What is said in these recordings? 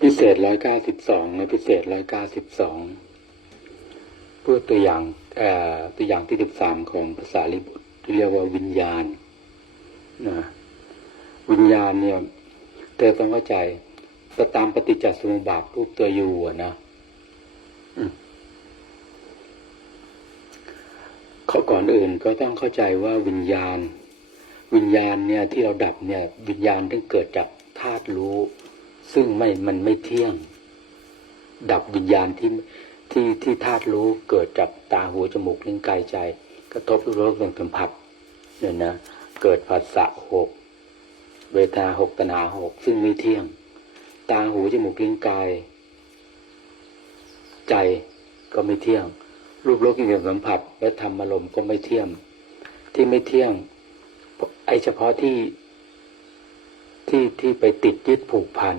พิเศษร้อยเก้าสิบสองในพิเศษร้อยเก้าสิบสองเพูดตัวอย่างตัวอย่างที่สิบสามของภาษาลิบุตรที่เรียกว่าวิญญาณนะวิญญาณเนี่ยเธอต้องเข้าใจก็ตามปฏิจจสมุปบาทรูปตัวอยูอะนะเขาก่อนอื่นก็ต้องเข้าใจว่าวิญญาณ วิญญาณเนี่ยที่เราดับเนี่ย วิญญาณที่เกิดจากธาตุรู้ ซึ่งไม่มันไม่เที่ยง ดับวิญญาณที่ที่ที่ธาตุรู้เกิดจากตาหูจมูกลิ้นกายใจ กระทบรู้เรื่องสัมผัสเนี่ยนะเกิดผัสสะหกเวทนาหกตนาหกซึ่งไม่เที่ยง ตาหูจมูกลิ้นกาย ใจก็ไม่เที่ยง รูปรสกลิ่นสียงสัมผัส และธรรมอารมณ์ก็ไม่เที่ยงที่ไม่เที่ยง ไอเฉพาะที่ที่ที่ไปติดยึดผูกพัน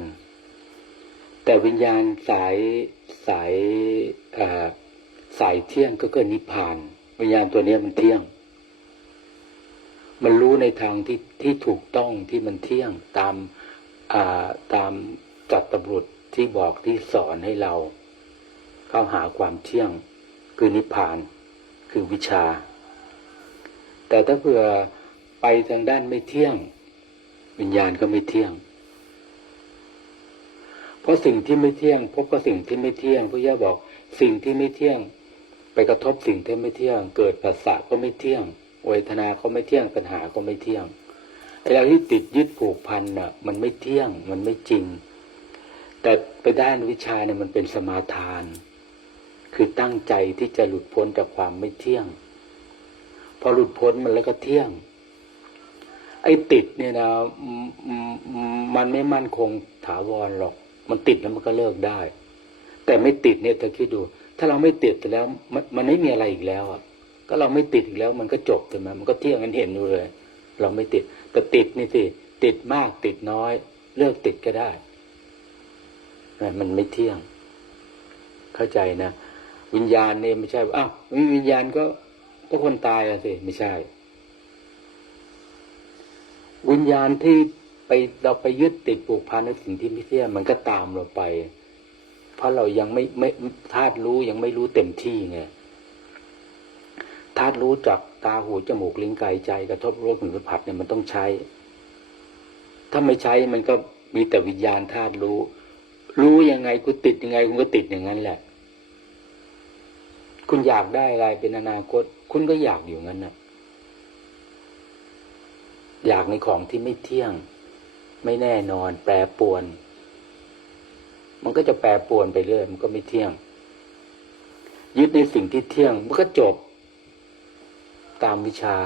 แต่วิญญาณสายสายสายเที่ยงก็เกิดนิพพาน วิญญาณตัวนี้มันเที่ยง มันรู้ในทางที่ที่ถูกต้องที่มันเที่ยงตามาตามจัตตบุรุษที่บอกที่สอนให้เรา เข้าหาความเที่ยง คือนิพพาน คือวิชา แต่ถ้าเผื่อไปทางด้านไม่เที่ยง วิญญาณก็ไม่เที่ยง ราะสิ่งที่ไม่เที่ยงพบกับสิ่งที่ไม่เที่ยงพระยาบอกสิ่งที่ไม่เที่ยง ไปกระทบสิ่งที่ไม่เที่ยง เกิดภาษาก็ไม่เที่ยงเวทนาก็ไม่เที่ยงปัญหาก็ไม่เที่ยงไอ้เราที่ติดยึดผูกพันน่ะ มันไม่เที่ยง มันไม่จริง แต่ไปด้านวิชาเนี่ยมันเป็นสมาทาน คือตั้งใจที่จะหลุดพ้นจากความไม่เที่ยง พอหลุดพ้นมันแล้วก็เที่ยง ไอ้ติดเนี่ยนะมันไม่มั่นคงถาวรหรอก มันติดแล้วมันก็เลิกได้ แต่ไม่ติดเนี่ยเธอคิดดู ถ้าเราไม่ติดแล้วมันมันไม่มีอะไรอีกแล้วอะ ก็เราไม่ติดอีกแล้ว มันก็จบใช่ไหมมันก็เที่ยงกันเห็นอยู่เลย เราไม่ติด แต่ติดนี่สิติดมากติดน้อย เลิกติดก็ได้นะมันไม่เที่ยง เข้าใจนะวิญญาณเนี่ยไม่ใช่อ้าวม่มีวิญญาณก็ก็คนตายอะสิไม่ใช่ วิญญาณที่ ไปเราไปยึดติดผูกพันในสิ่งที่ไม่เที่ยงมันก็ตามเราไป เพราะเรายังไม่ไม่ธาตุรู้ยังไม่รู้เต็มที่ไงธาตุรู้จากตาหูจมูกลิ้นกายใจกระทบรสกลิ่นสัมผัสเนี่ยมันต้องใช้ ถ้าไม่ใช้มันก็มีแต่วิญญาณธาตุรู้ รู้ยังไงคุณติดยังไงคุณก็ติดอย่างนั้นแหละ คุณอยากได้อะไรเป็นอนาคต คุณก็อยากอยู่งั้นน่ะอยากในของที่ไม่เที่ยง ไม่แน่นอน แปรปวน มันก็จะแปรปวนไปเรื่อย มันก็ไม่เที่ยง ยึดในสิ่งที่เที่ยง มันก็จบ ตามวิชา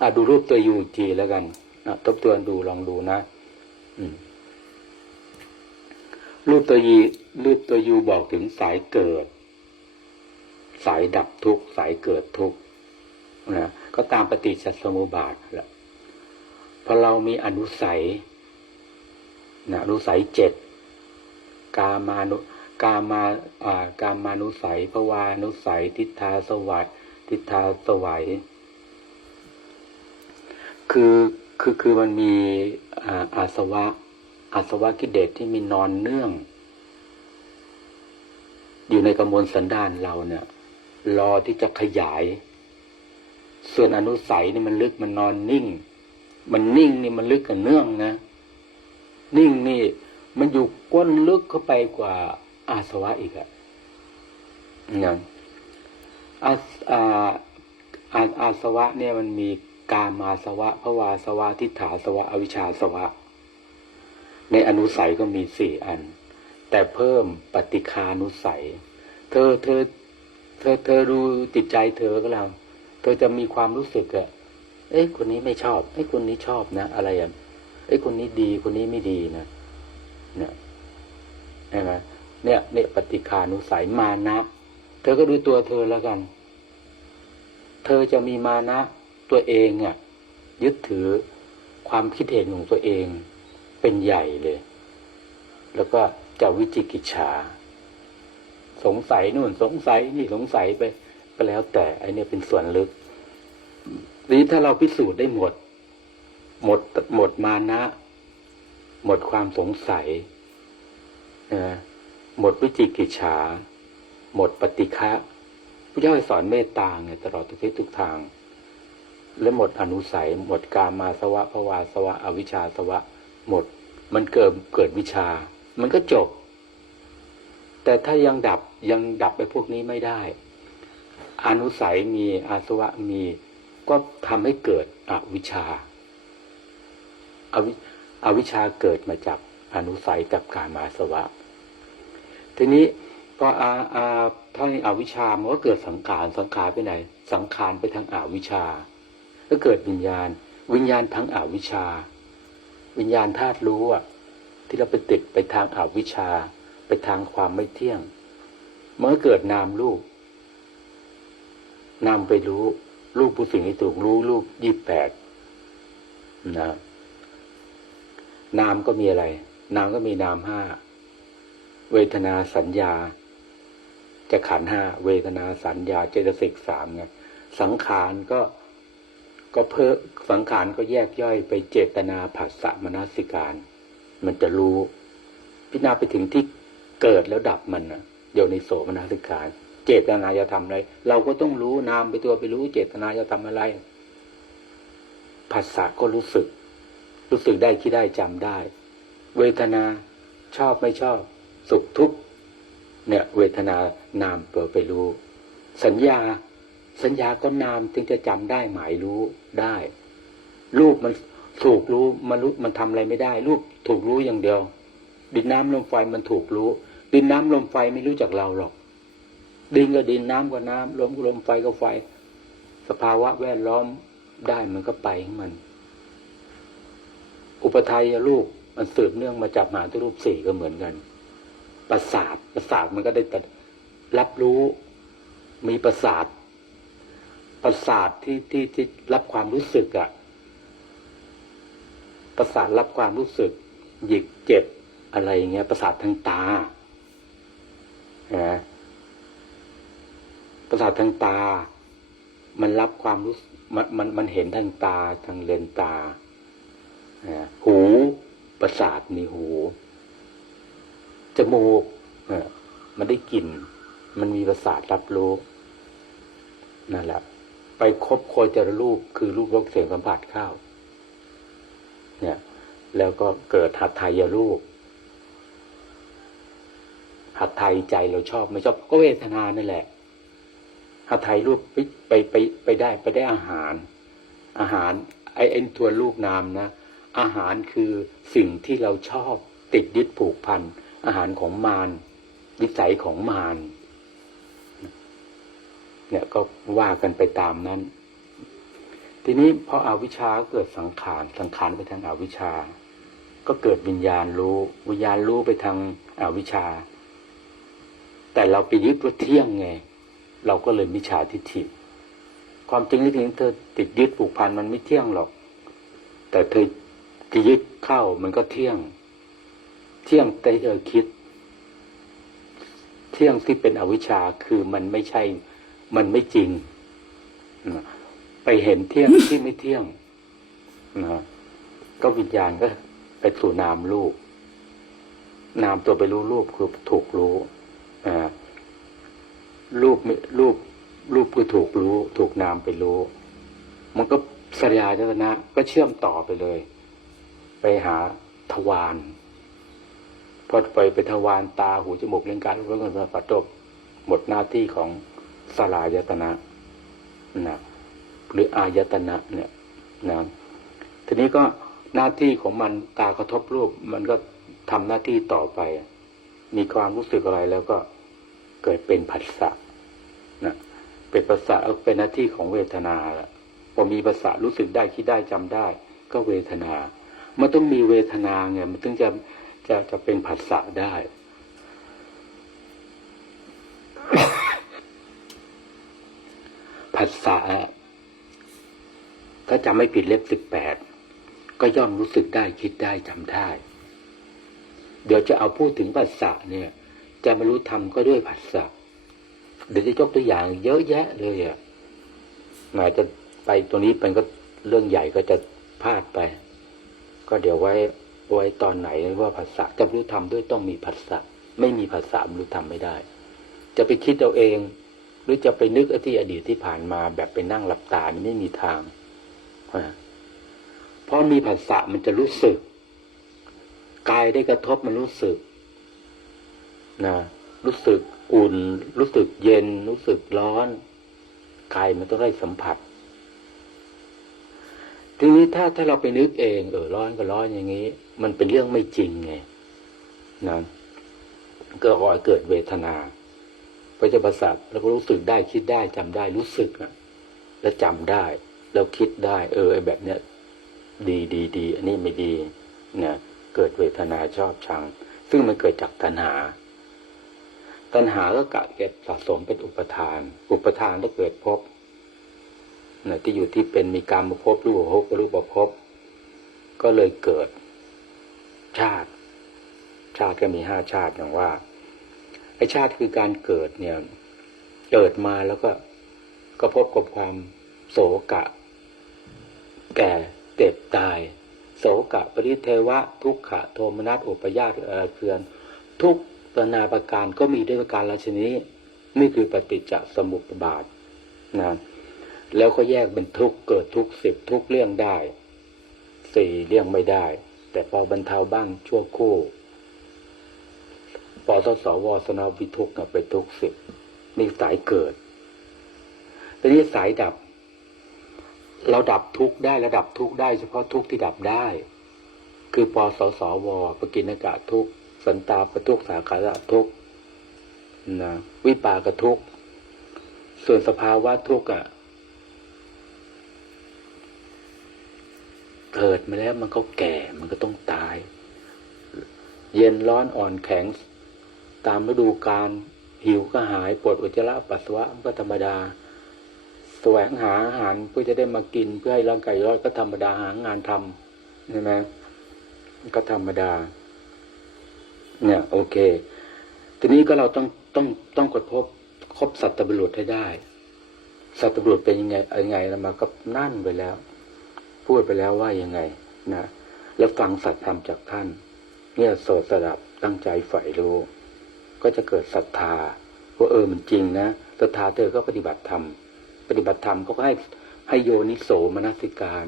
อะดูรูปตัวยูอีกทีแล้วกันอะทบทวนดูลองดูนะรูปตัวยีรูปตัวยูบอกถึงสายเกิด สายดับทุกสายเกิดทุกนะก็ตามปฏิจจสมุปบาทแหละ พอเรามีอนุสัยนะอนุสัยเจ็ดกามานุกามาอ่ากามานุสัยภวานุสัย ทิฏฐาสวัยทิฏฐาสวัย คือคือคือมันมีอ่าอสวะอาสวะกิเลสที่มีนอนเนื่อง อยู่ในกระมวลสันดานเราเนี่ย รอที่จะขยาย ส่วนอนุสัยนี่มันลึกมันนอนนิ่ง มันนิ่งนี่มันลึกกับเนื่องนะ นิ่งนี่ มันอยู่ก้นลึกเข้าไปกว่าอาสวะอีกอะนี่ยอาอาอาอาสวะเนี่ยมันมีกามาสวะภวาสวะทิฏฐาสวะ อวิชชาสวะ ในอนุสัยก็มีสี่อัน แต่เพิ่มปฏิคานุสัย เธอเธอ เธอเธอดูจิตใจเธอก็แล้ว เธอจะมีความรู้สึกอะ เอ้ยคนนี้ไม่ชอบเอ้คนนี้ชอบนะ อะไรอะเอ้ยคนนี้ดีคนนี้ไม่ดีนะเนี่ยใช่ไหมเนี่ยเนี่ยปฏิคานุสัยมานะ เธอก็ดูตัวเธอแล้วกัน เธอจะมีมานะตัวเองอะ ยึดถือความคิดเห็นของตัวเองเป็นใหญ่เลย แล้วก็จะวิจิกิจฉา สงสัยนู่นสงสัยนี่สงสัยไป ก็แล้วแต่ไอเนี่ยเป็นส่วนลึก นี้ถ้าเราพิสูจน์ได้หมด หมดหมดมานะ หมดความสงสัยนะหมดวิจิกิจฉา หมดปฏิฆะพระเจ้าให้สอนเมตตาไงตลอดทุกทิศทุกทาง และหมดอนุสัย หมดกามาสวะภวาสวะ อวิชชาสวะ หมด มันเกิดเกิดวิชา มันก็จบ แต่ถ้ายังดับยังดับไปพวกนี้ไม่ได้ อนุสัยมีอาสวะมี ก็ทำให้เกิดอวิชชาอาวิอวิชชาเกิดมาจากอนุสัยกับกามาสวะ ทีนี้พออาอาถ้าอวิชชามันก็เกิดสังขารสังขารไปไหน สังขารไปทางอาวิชชาก็เกิดวิญญาณ วิญญาณทางอาวิชชา วิญญาณธาตุรู้อะ ที่เราไปติดไปทางอาวิชชาไปทางความไม่เที่ยงเมื่อเกิดนามรูปนามไปรู้ รูปผู้สิ่งที่ถูกรู้รูปยี่แปดนะนามก็มีอะไร นามก็มีนามห้าเวทนาสัญญา จะขันห้าเวทนาสัญญาเจตสิกสามไงสังขารก็ก็เพิ่สังขารก็แยกย่อยไปเจตนาผัสสะมนสิการ มันจะรู้ พิจารณาไปถึงที่เกิดแล้วดับมันนะโยนิโสมนสิการ เจตนาจะทำอะไร เราก็ต้องรู้นามไปตัวไปรู้เจตนาจะทำอะไรผัสสะก็รู้สึก รู้สึกได้คิดได้จำได้ เวทนาชอบไม่ชอบ สุขทุกข์เนี่ย เวทนานามเปิดไปรู้ สัญญา สัญญาก็นามถึงจะจำได้หมายรู้ได้ รูปมันถูกรู้มันรู้มันทำอะไรไม่ได้ รูปถูกรู้อย่างเดียว ดินน้ำลมไฟมันถูกรู้ ดินน้ำลมไฟไม่รู้จักเราหรอก ดินก็ดินน้ำก็น้ำลมก็ลมไฟก็ไฟ สภาวะแวดล้อมได้มันก็ไปของมัน อุปทายรูปมันสืบเนื่องมาจากมหาตุรูปสี่ก็เหมือนกัน ประสาทประสาทมันก็ได้แต่รับรู้มีประสาท ประสาทที่ที่ที่รับความรู้สึกอะประสาทรับความรู้สึก หยิกเจ็บอะไรอย่างเงี้ย ประสาททางตานะ ประสาททางตา มันรับความรู้สึกมันมันมันเห็นทางตาทางเลนตาหูประสาทมีหูจมูกมันได้กลิ่น มันมีประสาทรับรู้นั่นแหละ ไปครบโคจรรูปคือรูปรสเสียงสัมผัสเข้าเนี่ย แล้วก็เกิดหัตถยรูปหัตถยใจเราชอบไม่ชอบก็เวทนานั่นแหละ หัตถยรูปไปไปไปได้ไปได้อาหาร อาหารไอ้ไอ้ตัวรูปนามนะ อาหารคือสิ่งที่เราชอบติดยึดผูกพันอาหารของมารวิสัยของมารเนี่ยก็ว่ากันไปตามนั้น ทีนี้พออวิชชาเกิดสังขารสังขารไปทางอาวิชชา ก็เกิดวิญญาณรู้ วิญญาณรู้ไปทางอาวิชชา แต่เราไปยึดว่าเที่ยงไง เราก็เลยมิจฉาทิฏฐิความจริงที่ถึงเธอติดยึดผูกพันมันไม่เที่ยงหรอก แต่เธอจะยึดเข้ามันก็เที่ยง เที่ยงแต่เธอคิด เที่ยงที่เป็นอวิชชาคือมันไม่ใช่ มันไม่จริงนะไปเห็นเที่ยงที่ไม่เที่ยงนะก็วิญญาณก็ไปสู่นามรูปนามตัวไปรู้รูปคือถูกรู้อ่า รูปไม่รูปรูปคือถูกรู้ ถูกนามไปรู้ มันก็สัญญาจตนะก็เชื่อมต่อไปเลย ไปหาทวารพอไปไปทวารตาหูจมูกเล่นการรู้กันสัมผัสจบหมดหน้าที่ของสลายตนะนะหรืออายตนะเนี่ยนะทีนี้ก็หน้าที่ของมันตากระทบรูป มันก็ทำหน้าที่ต่อไป มีความรู้สึกอะไรแล้วก็ กิดเป็นผัสสะนะเป็นภาษาเป็นหน้าที่ของเวทนาละพอมีภาษารู้สึกได้คิดได้จำได้ ก็เวทนา มันต้องมีเวทนาไงมันถึงจะจะจะเป็นผัสสะได้ผัสสะถ้าจำไม่ผิดเล็บสิบแปดก็ย่อมรู้สึกได้คิดได้จำได้ เดี๋ยวจะเอาพูดถึงผัสสะเนี่ย จะมารู้ทำก็ด้วยผัสสะเดี๋ยวจะยกตัวอย่างเยอะแยะเลยอะหมายจะไปตัวนี้เป็นก็เรื่องใหญ่ก็จะพลาดไป ก็เดี๋ยวไว้ไว้ตอนไหนว่าผัสสะจะรู้ทำด้วยต้องมีผัสสะไม่มีภาษาไม่รู้ทำไม่ได้ จะไปคิดเอาเอง หรือจะไปนึกไอ้ที่อดีตที่ผ่านมาแบบไปนั่งหลับตาไม่มีทางเพราะมีภาษามันจะรู้สึกกายได้กระทบมันรู้สึก นะรู้สึกอุ่น รู้สึกเย็น รู้สึกร้อนกายมันต้องได้สัมผัส ทีนี้ถ้าถ้าเราไปนึกเองเออร้อนก็ร้อนอย่างนี้ มันเป็นเรื่องไม่จริงไงนะก็ก่อเกิดเวทนาพระเจ้าประสาทเราก็รู้สึกได้คิดได้จำได้รู้สึกอะแล้วจำได้แล้วคิดได้ เออไอแบบเนี้ยดีดีดีอันนี้ไม่ดีเนี่ยเกิดเวทนาชอบชัง ซึ่งมันเกิดจากตัณหา ตัณหาก็กะเก็บสะสมเป็นอุปทาน อุปทานถ้าเกิดพบนะที่อยู่ที่เป็นมีการมาพบรูปภพรูปภพก็เลยเกิด ชาติ ชาติก็มีห้าชาติอย่างว่าไอชาติคือการเกิดเนี่ย เกิดมาแล้วก็ก็พบกับความโศกะ แก่เจ็บตายโสกะ ปริเทวะ ทุกขะ โทมนัสอุปยาตเอ่อเคือน ทุก นานาประการก็มีด้วยประการละชนี้นี่คือปฏิจจสมุปบาทนะแล้วก็แยกเป็นทุกเกิดทุกสิบทุกเลี่ยงได้สี่เลี่ยงไม่ได้ แต่พอบรรเทาบ้างชั่วคู่ปตสวสนาวิทุกเป็นทุกสิบนี่สายเกิดทีนี้สายดับ เราดับทุกได้ระดับทุกได้ เฉพาะทุกที่ดับได้ คือปสสวปกินกะทุก สันตาปทุกสาขาระทุกนะวิปากทุกส่วนสภาวะทุกอะ เกิดมาแล้วมันก็แก่มันก็ต้องตาย เย็นร้อนอ่อนแข็ง ตามฤดูกาลหิวก็หายปวดอุจจาระปัสสาวะมันก็ธรรมดาแสวงหาอาหารเพื่อจะได้มากินเพื่อให้ร่างกายรอดก็ธรรมดาหางานทำใช่ไหมก็ธรรมดา เนี่ยโอเค ทีนี้ก็เราต้องต้องต้องกดพบครบสัตว์บุรุษให้ได้ สัตว์บุรุษเป็นยังไงยังไงมาก็นั่นไปแล้ว พูดไปแล้วว่ายังไงนะแล้วฟังสัตย์ธรรมจากท่าน เนี่ยโสดสดับตั้งใจใฝ่รู้ ก็จะเกิดศรัทธาว่าเออมันจริงนะศรัทธาเธอก็ปฏิบัติธรรมปฏิบัติธรรมก็ให้ให้โยนิโสมนสิการ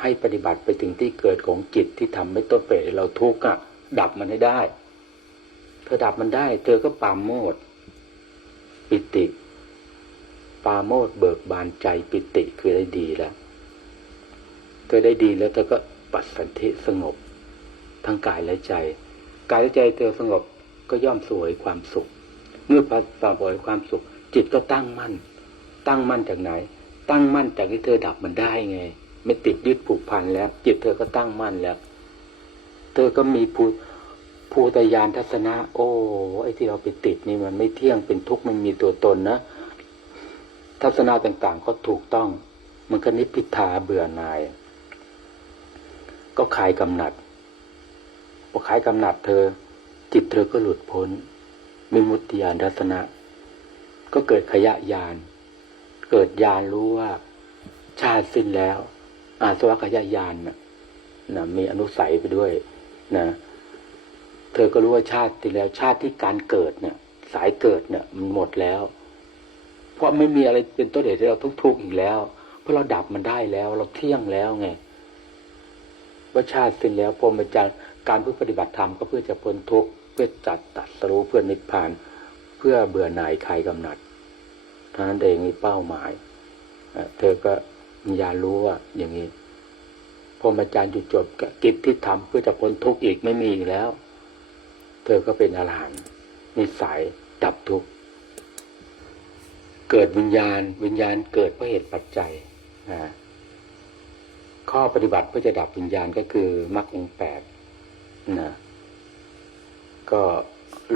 ให้ปฏิบัติไปถึงที่เกิดของจิตที่ทำให้ต้นเปรตเราทุกข์อะดับมันให้ได้ เธอดับมันได้ เธอก็ปราโมดปิติ ปาโมดเบิกบานใจปิติคือได้ดีแล้ว เธอได้ดีแล้วเธอก็ปัสสันธิสงบ ทั้งกายและใจ กายและใจเธอสงบก็ย่อมสวยความสุข เมื่อปัสสาวะความสุข จิตก็ตั้งมั่น ตั้งมั่นจากไหน ตั้งมั่นจากที่เธอดับมันได้ไง ไม่ติดยึดผูกพันแล้ว จิตเธอก็ตั้งมั่นแล้ว เธอก็มีภู ภูตยานทัศนะ โอ้ไอ้ที่เราไปติดนี่มันไม่เที่ยงเป็นทุกข์มันมีตัวตนนะ ทัศนะต่างๆ ก็ถูกต้อง มันก็นิพพิทาเบื่อหน่าย ก็คลายกำหนัดพอคลายกำหนัดเธอ จิตเธอก็หลุดพ้นมีมุติยานทัศนะ ก็เกิดขยะยาน เกิดญาณรู้ว่า ชาติสิ้นแล้ว อาสวะขยะยานนะนะมีอนุสัยไปด้วยนะ เธอก็รู้ว่าชาติที่แล้ว ชาติที่การเกิดเนี่ย สายเกิดเนี่ยมันหมดแล้ว เพราะไม่มีอะไรเป็นต้นเหตุให้เราทุกข์อีกแล้ว เพราะเราดับมันได้แล้ว เราเที่ยงแล้วไงว่าชาติสิ้นแล้วพรหมจรรย์การเพื่อปฏิบัติธรรมก็เพื่อจะพ้นทุกข์เพื่อจัดตัดสรู้เพื่อนิพพาน เพื่อเบื่อหน่ายคลายกำหนัดท่านั้นเองนี่เป้าหมายเธอก็มีญารู้ว่าอย่างนี้พรหมจรรย์จุดจบกับกิจที่ทำเพื่อจะพ้นทุกข์อีกไม่มีอีกแล้ว เธอก็เป็นอรหันต์นิสัยดับทุกข์เกิดวิญญาณ วิญญาณเกิดเพราะเหตุปัจจัยนะข้อปฏิบัติเพื่อจะดับวิญญาณก็คือมรรคองแปดนะก็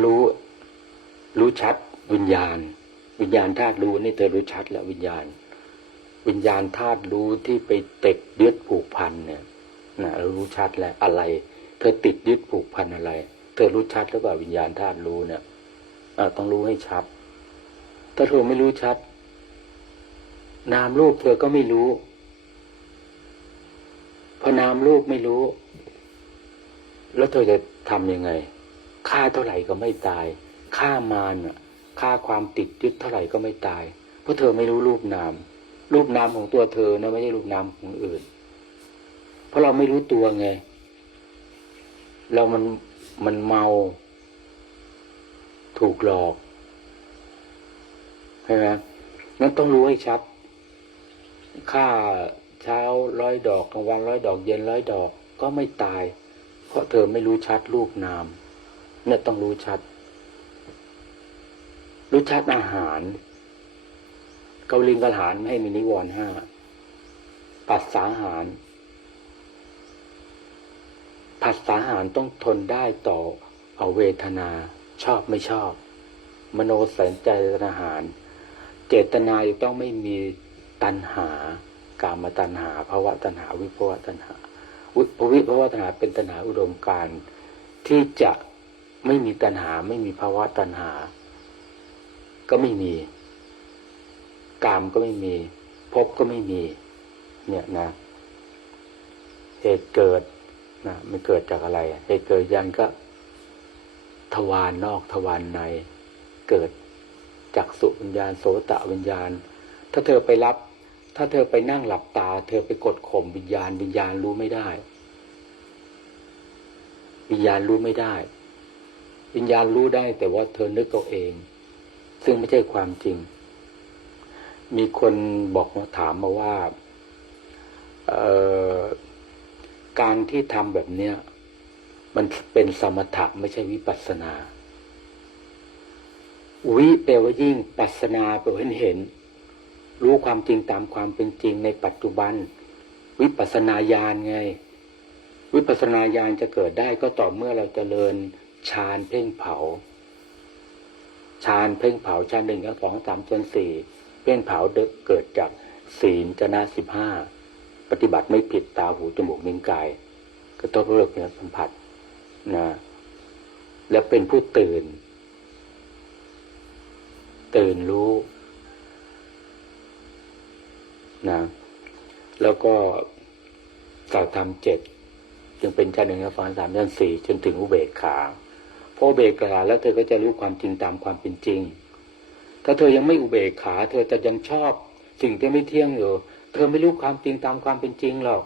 รู้รู้ชัดวิญญาณ วิญญาณธาตุรู้นี่เธอรู้ชัดแล้ววิญญาณ วิญญาณธาตุรู้ที่ไปติดยึดผูกพันเนี่ยนะรู้ชัดแล้วอะไร เธอติดยึดผูกพันอะไร เธอรู้ชัดหรือเปล่าวิญญาณธาตุรู้เนี่ยอต้องรู้ให้ชัด ถ้าเธอไม่รู้ชัด นามรูปเธอก็ไม่รู้พอนามรูปไม่รู้ แล้วเธอจะทำยังไงฆ่าเท่าไหร่ก็ไม่ตายฆ่ามารน่ะฆ่าความติดยึดเท่าไหร่ก็ไม่ตาย เพราะเธอไม่รู้รูปนาม รูปนามของตัวเธอนะไม่ใช่รูปนามของอื่น เพราะเราไม่รู้ตัวไง เรามัน มันเมา ถูกหลอกใช่ไหมนั้นต้องรู้ให้ชัด ค่าเช้าร้อยดอกกลางวันร้อยดอกเย็นร้อยดอกก็ไม่ตาย เพราะเธอไม่รู้ชัดรูปนามเนี่ยต้องรู้ชัด รู้ชัดอาหาร เกาลิงกะหารไม่ให้มีนิวรณ์ห้าปัสสาหาร ผัสสาหารต้องทนได้ต่อเอาเวทนาชอบไม่ชอบ มโนสัญจารอาหาร เจตนาต้องไม่มีตัณหากามตัณหาภาวะตัณหาวิภวะตัณหาวิวิภวะตัณหาเป็นตัณหาอุดมการที่จะไม่มีตัณหาไม่มีภาวะตัณหา ก็ไม่มี กามก็ไม่มีภพก็ไม่มี เนี่ยนะเหตุเกิด นะมันเกิดจากอะไรเหตุเกิดยันก็ ทวารนนอกทวารใน เกิดจากสุวิญญาณโสตะวิญญาณ ถ้าเธอไปรับ ถ้าเธอไปนั่งหลับตา เธอไปกดข่มวิญญาณวิญญาณรู้ไม่ได้ วิญญาณรู้ไม่ได้ วิญญาณรู้ได้ แต่ว่าเธอนึกเอาเอง ซึ่งไม่ใช่ความจริง มีคนบอกมาถามมาว่าเออ การที่ทำแบบเนี้ยมันเป็นสมถะไม่ใช่วิปัสนา วิแปลว่ายิ่งปัสนาแปลว่าเห็น รู้ความจริงตามความเป็นจริงในปัจจุบัน วิปัสนาญาณไง วิปัสนาญาณจะเกิดได้ก็ต่อเมื่อเราจเจริญฌานเพ่งเผาฌานเพ่งเผาฌานหนึ่งสองสามจนสี่เพ่งเผาเกิดจากศีลจนะสิบห้า ปฏิบัติไม่ผิดตาหูจมูกนิ้วกายก็ต้องเลิกเนี่ยสัมผัสนะแล้วเป็นผู้ตื่น ตื่นรู้นะแล้วก็กล่าวธรรมเจ็ดจึงเป็นชั้นหนึ่งฟังสามชั้นสี่จนถึงอุเบกขาพออุเบกขาแล้วเธอก็จะรู้ความจริงตามความเป็นจริง ถ้าเธอยังไม่อุเบกขา เธอจะยังชอบสิ่งที่ไม่เที่ยงอยู่ เธอไม่รู้ความจริงตามความเป็นจริงหรอก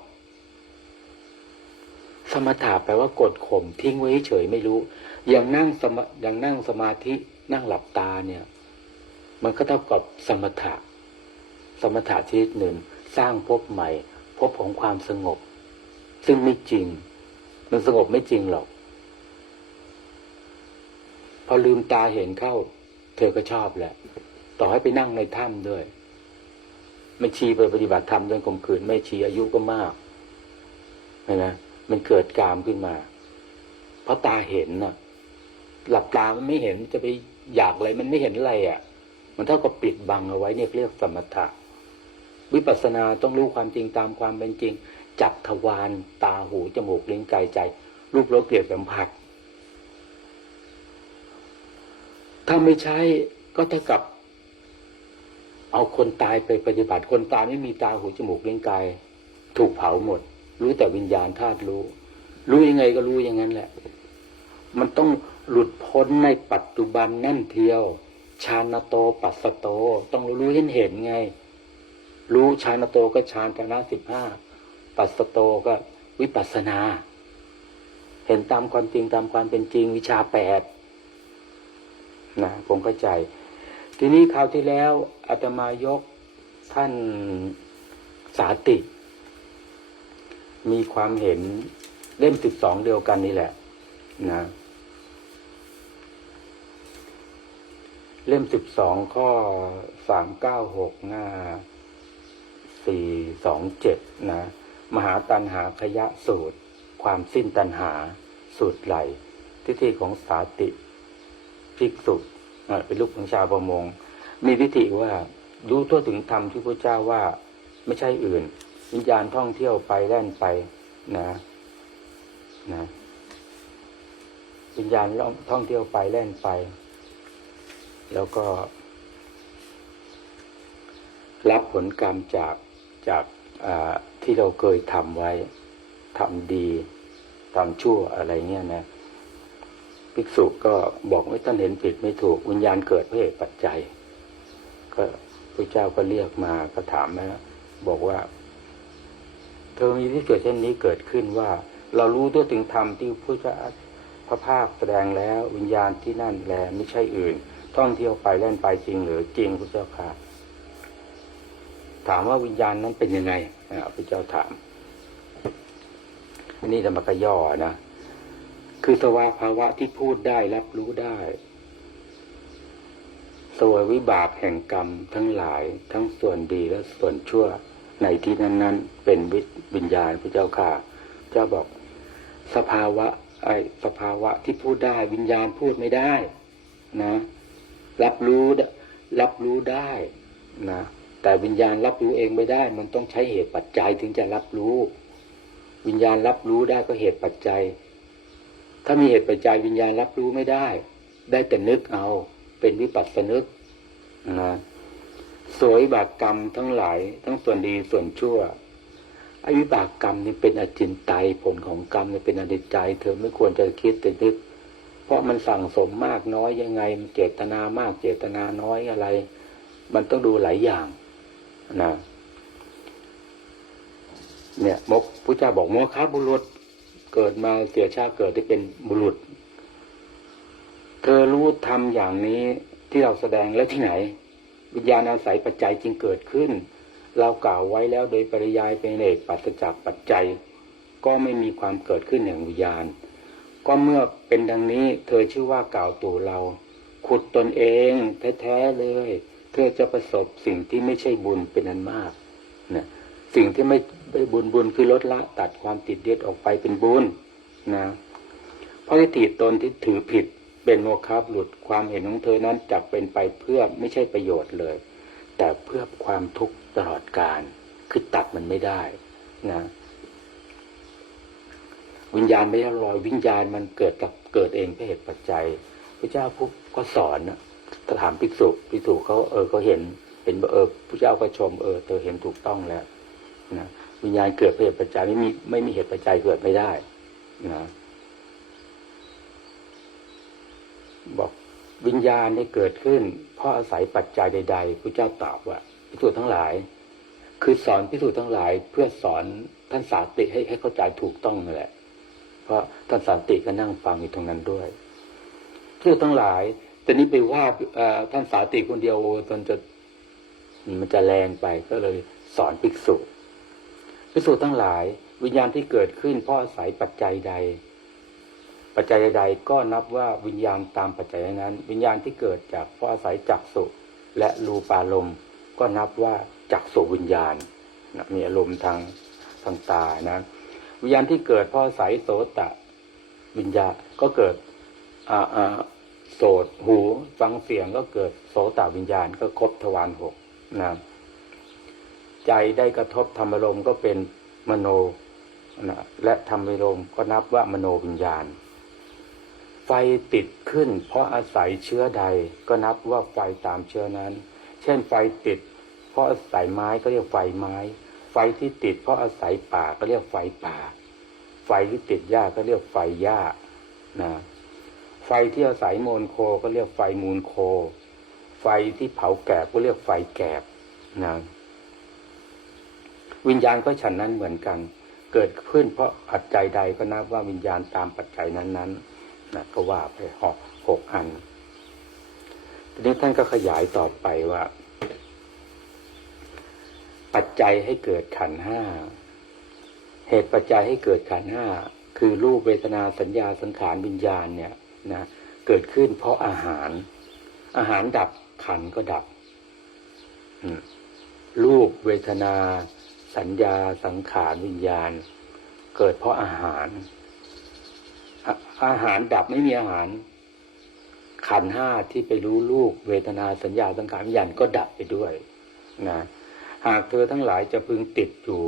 สมถะแปลว่ากดข่มทิ้งไว้เฉยไม่รู้ อย่างนั่งสมาอย่างนั่งสมาธินั่งหลับตาเนี่ย มันก็เท่ากับสมถะ สมถะชนิดหนึ่ง สร้างภพใหม่ภพของความสงบ ซึ่งไม่จริง มันสงบไม่จริงหรอก พอลืมตาเห็นเข้า เธอก็ชอบแหละ ต่อให้ไปนั่งในถ้ำด้วย ไม่ชีไปปฏิบัติธรรมจนข่มขืน ไม่ชีอายุก็มากนะมันเกิดกามขึ้นมา เพราะตาเห็นน่ะ หลับตามันไม่เห็นจะไปอยากอะไรมันไม่เห็นอะไรอะ มันเท่ากับปิดบังเอาไว้เนี่ยเรียกสมถะ วิปัสสนาต้องรู้ความจริงตามความเป็นจริง จับทวารตาหูจมูกลิ้นกายใจ รูปรสเกลียดสัมผัส ถ้าไม่ใช้ก็เท่ากับ เอาคนตายไปปฏิบัติคนตายไม่มีตาหูจมูกเลิ้นกาย ถูกเผาหมด รู้แต่วิญญาณธาตุรู้ รู้ยังไงก็รู้อย่างนั้นแหละ มันต้องหลุดพ้นในปัจจุบันนั่นเทียวชาณโตปัสโต ต้องรู้เห็นเห็นไง รู้ชาณโตก็ชานชนะสิบห้าปัสโตก็วิปัสสนา เห็นตามความจริงตามความเป็นจริงวิชาแปดนะผมเข้าใจ ทีนี้คราวที่แล้วอาตมายกท่านสาติ มีความเห็นเล่มสิบสองเดียวกันนี่แหละนะเล่มสิบสองข้อสามเก้าหกหน้าสี่สองเจ็ดนะ มหาตันหาขยะสูตร ความสิ้นตันหาสูตรไหลทิฏฐิของสาติ ภิกษุ เป็นลูกของชาวประมง มีทิฏฐิว่ารู้ทั่วถึงธรรมที่พระเจ้าว่าไม่ใช่อื่น วิญญาณท่องเที่ยวไปแล่นไปนะนะวิญญาณท่องเที่ยวไปแล่นไป แล้วก็ รับผลกรรมจากจากที่เราเคยทำไว้ทำดีทำชั่วอะไรเงี้ยนะ ภิกษุก็บอกว่าท่านเห็นผิดไม่ถูกวิญญาณเกิดเพราะเหตุปัจจัย ก็พระเจ้าก็เรียกมาก็ถามนะบอกว่า เธอมีที่เกิดเช่นนี้เกิดขึ้นว่า เรารู้ตัวถึงธรรมที่พระเจ้าพระภาคแสดงแล้ววิญญาณที่นั่นแลไม่ใช่อื่น ท่องเที่ยวไปเล่นไปจริงหรือจริงพระเจ้าค่ะถามว่าวิญญาณนั้นเป็นยังไงพระเจ้าถามอันนี้ธรรมกย่อนะ คือสภาภาวะที่พูดได้รับรู้ได้สวยวิบากแห่งกรรมทั้งหลายทั้งส่วนดีและส่วนชั่วในที่นั้น ๆ เป็นวิวิญญาณพระเจ้าค่ะเจ้าบอกสภาวะ ไอสภาวะที่พูดได้วิญญาณพูดไม่ได้นะ รับรู้รับรู้ได้นะแต่วิญญาณรับรู้เองไม่ได้ มันต้องใช้เหตุปัจจัยถึงจะรับรู้ วิญญาณรับรู้ได้ก็เหตุปัจจัย ถ้ามีเหตุปัจจัยวิญญาณรับรู้ไม่ได้ ได้แต่นึกเอา เป็นวิปัสสนึกนะสวยบากกรรมทั้งหลาย ทั้งส่วนดีส่วนชั่วไอวิบากกรรมนี่เป็นอจินไตยผลของกรรมนี่เป็นอนิจใจ เธอไม่ควรจะคิดแต่นึก เพราะมันสั่งสมมากน้อยยังไงมันเจตนามากเจตนาน้อยอะไร มันต้องดูหลายอย่างนะเนี่ยมกพระเจ้าบอกโมฆะบุรุษ เกิดมาเสียชาติเกิดที่เป็นบุรุษ เธอรู้ทำอย่างนี้ที่เราแสดงแล้วที่ไหน วิญญาณอาศัยปัจจัยจึงเกิดขึ้น เรากล่าวไว้แล้วโดยปริยายเป็นเอกปัสจากปัจจัย ก็ไม่มีความเกิดขึ้นแห่งวิญญาณ ก็เมื่อเป็นดังนี้ เธอชื่อว่ากล่าวตัวเรา ขุดตนเองแท้ๆเลย เธอจะประสบสิ่งที่ไม่ใช่บุญเป็นอันมากนะสิ่งที่ไม่ ไม่บุญบุญคือลดละตัดความติดยึดออกไปเป็นบุญนะเพราะทิฏฐิตนที่ถือผิดเป็นโมฆะหลุดความเห็นของเธอนั้นจะเป็นไปเพื่อไม่ใช่ประโยชน์เลย แต่เพื่อความทุกข์ตลอดกาลคือตัดมันไม่ได้นะวิญญาณไม่ได้ลอยวิญญาณมันเกิดกับเกิดเองเป็นเหตุปัจจัย พระเจ้าผู้ก็สอนนะถ้าถามภิกษุภิกษุเขาเออเขาเห็น เห็นเออพระเจ้าก็ชมเออเธอเห็นถูกต้องแล้วนะ วิญญาณเกิดเป็นเหตุปัจจัยไม่มีไม่มีเหตุปัจจัยเกิดไม่ได้นะบอกวิญญาณได้เกิดขึ้น เพราะอาศัยปัจจัยใดๆพระเจ้าตอบว่าภิกษุทั้งหลาย คือสอนภิกษุทั้งหลาย เพื่อสอนท่านสาติให้ให้เข้าใจถูกต้องนั่นแหละ เพราะท่านสันติก็นั่งฟังอยู่ตรงนั้นด้วยเพื่อทั้งหลายแต่นี้ไปว่าท่านสาติคนเดียวจนจะมันจะแรงไปก็เลยสอนภิกษุ ภิกษุทั้งหลาย วิญญาณที่เกิดขึ้นเพราะอาศัยปัจจัยใด ปัจจัยใดก็นับว่าวิญญาณตามปัจจัยนั้น วิญญาณที่เกิดจากเพราะอาศัยจักสุและรูปารมณ์ก็นับว่าจักสุวิญญาณนะมีอารมณ์ทางทางตานะวิญญาณที่เกิดเพราะอาศัยโสตะวิญญาณก็เกิดอ่าอ่าโสดหูฟังเสียงก็เกิดโสตวิญญาณก็ครบทวารหกนะ ใจได้กระทบธรรมรมก็เป็นมโนนะและธรรมรมก็นับว่ามโนวิญญาณ ไฟติดขึ้น เพราะอาศัยเชื้อใดก็นับว่าไฟตามเชื้อนั้น เช่นไฟติด เพราะอาศัยไม้ก็เรียกไฟไม้ ไฟที่ติด เพราะอาศัยป่าก็เรียกไฟป่า ไฟที่ติดหญ้าก็เรียกไฟหญ้านะไฟที่อาศัยมูลโคก็เรียกไฟมูลโค ไฟที่เผาแกบก็เรียกไฟแกบนะ วิญญาณก็ฉันนั้นเหมือนกัน เกิดขึ้นเพราะปัจจัยใดก็นับว่าวิญญาณตามปัจจัยนั้นๆนะก็ว่าไปหกหกอันทีนี้ท่านก็ขยายต่อไปว่า ปัจจัยให้เกิดขันห้าเหตุปัจจัยให้เกิดขันห้าคือรูปเวทนาสัญญาสังขารวิญญาณเนี่ยนะเกิดขึ้นเพราะอาหาร อาหารดับขันก็ดับรูปเวทนา สัญญาสังขารวิญญาณ เกิดเพราะอาหาร อาหารดับไม่มีอาหาร ขันห้าที่ไปรู้รูปเวทนาสัญญาสังขารวิญญาณก็ดับไปด้วยนะหากเธอทั้งหลายจะพึงติดอยู่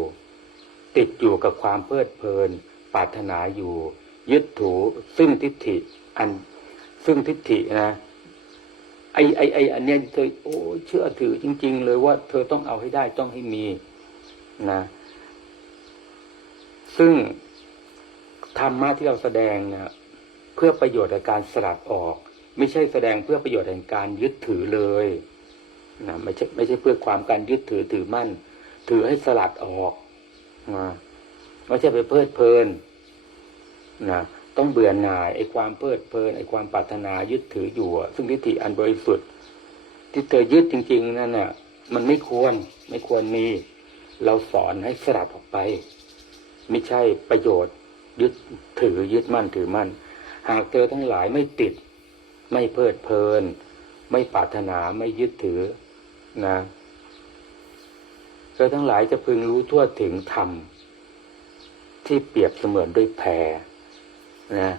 ติดอยู่กับความเพลิดเพลินปรารถนาอยู่ ยึดถูซึ่งทิฏฐิอันซึ่งทิฏฐินะไอไอไออันเนี้ยเธอโอ้เชื่อถือจริง ๆ เลยว่าเธอต้องเอาให้ได้ต้องให้มี นะ ซึ่งธรรมะที่เราแสดงนะเพื่อประโยชน์ในการสลัดออก ไม่ใช่แสดงเพื่อประโยชน์แห่งการยึดถือเลยนะไม่ใช่ไม่ใช่เพื่อความการยึดถือถือมั่น ถือให้สลัดออกนะไม่ใช่ไปเพลิดเพลินนะต้องเบื่อหน่ายไอ้ความเพลิดเพลินไอ้ความปรารถนายึดถืออยู่ ซึ่งทิฏฐิอันบริสุทธิ์ที่เธอยึดจริง ๆ นั่นน่ะ มันไม่ควรไม่ควรมี เราสอนให้สลัดออกไป ไม่ใช่ประโยชน์ ยึดถือยึดมั่นถือมั่น หากเธอทั้งหลายไม่ติด ไม่เพลิดเพลิน ไม่ปรารถนาไม่ยึดถือนะเธอทั้งหลายจะพึงรู้ทั่วถึงธรรมที่เปรียบเสมือนด้วยแพรนะ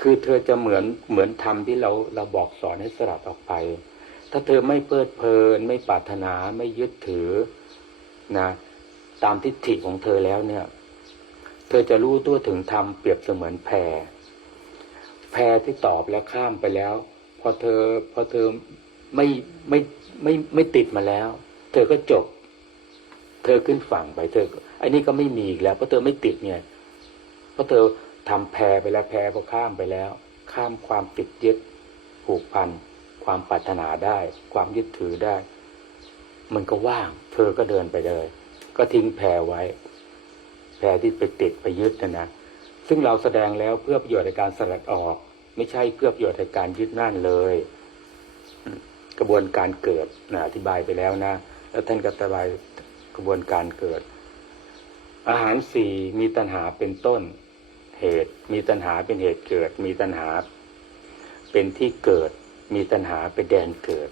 คือเธอจะเหมือนเหมือนธรรมที่เราเราบอกสอนให้สลัดออกไป ถ้าเธอไม่เพลิดเพลิน ไม่ปรารถนาไม่ยึดถือ นะตามทิฏฐิของเธอแล้วเนี่ย เธอจะรู้ตัวถึงธรรมเปรียบเสมือนแพรแพรที่ตอบแล้วข้ามไปแล้ว พอเธอพอเธอไม่ไม่ไม่ไม่ติดมาแล้ว เธอก็จบ เธอขึ้นฝั่งไป เธอไอ้นี่ก็ไม่มีอีกแล้วเพราะเธอไม่ติดไงเพราะเธอทำแพรไปแล้วแพรก็ข้ามไปแล้ว ข้ามความติดยึดผูกพันความปรารถนาได้ ความยึดถือได้ มันก็ว่าง เธอก็เดินไปเลย ก็ทิ้งแพรไว้ แพรที่ไปติดไปยึดนะนะซึ่งเราแสดงแล้วเพื่อประโยชน์ในการสลัดออก ไม่ใช่เพื่อประโยชน์ในการยึดนั่นเลย กระบวนการเกิดนะอธิบายไปแล้วนะ แล้วท่านก็อธิบายกระบวนการเกิด อาหารสี่มีตัณหาเป็นต้นเหตุ มีตัณหาเป็นเหตุเกิด มีตัณหา เป็นที่เกิด มีตัณหาเป็นแดนเกิด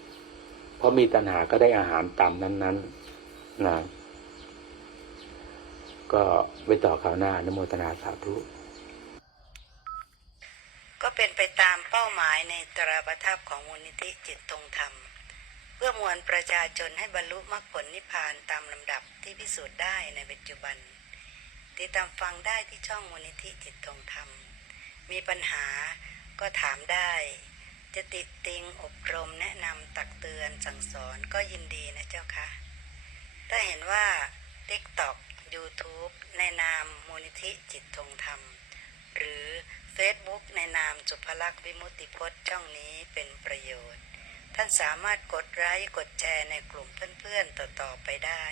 ราะมีตัณหาก็ได้อาหารตามนั้นๆนะก็ไปต่อข่าวหน้านโมทนาสาธุก็เป็นไปตามเป้าหมายในตราประทับของมูลนิธิจิตตรงธรรม เพื่อมวลประชาชนให้บรรลุมรรคผลนิพพานตามลำดับที่พิสูจน์ได้ในปัจจุบัน ติดตามฟังได้ที่ช่องมูลนิธิจิตตรงธรรม มีปัญหาก็ถามได้ จะติดติงอบรมแนะนำตักเตือนสั่งสอนก็ยินดีนะเจ้าค่ะ ถ้าเห็นว่า TikTok YouTube ในนามมูลนิธิจิตตรงธรรม หรือ Facebook ในนามสุภลักษณ์วิมุตติพจน์ช่องนี้เป็นประโยชน์ ท่านสามารถกดไลค์กดแชร์ในกลุ่มเพื่อนๆต่อๆไปได้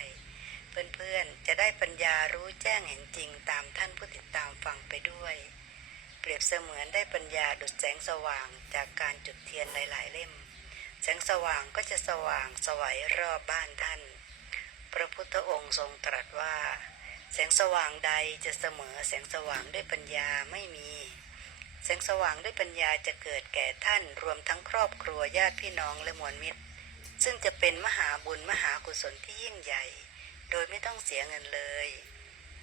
เพื่อนๆจะได้ปัญญารู้แจ้งเห็นจริงตามท่านผู้ติดตามฟังไปด้วย เปรียบเสมือนได้ปัญญาดุจแสงสว่างจากการจุดเทียนหลาย ๆ เล่ม แสงสว่างก็จะสว่างสวัยรอบบ้านท่าน พระพุทธองค์ทรงตรัสว่า แสงสว่างใดจะเสมอแสงสว่างด้วยปัญญาไม่มี แสงสว่างด้วยปัญญาจะเกิดแก่ท่านรวมทั้งครอบครัวญาติพี่น้องและมวลมิตร ซึ่งจะเป็นมหาบุญมหากุศลที่ยิ่งใหญ่ โดยไม่ต้องเสียเงินเลย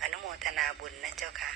อนุโมทนาบุญนะเจ้าค่ะ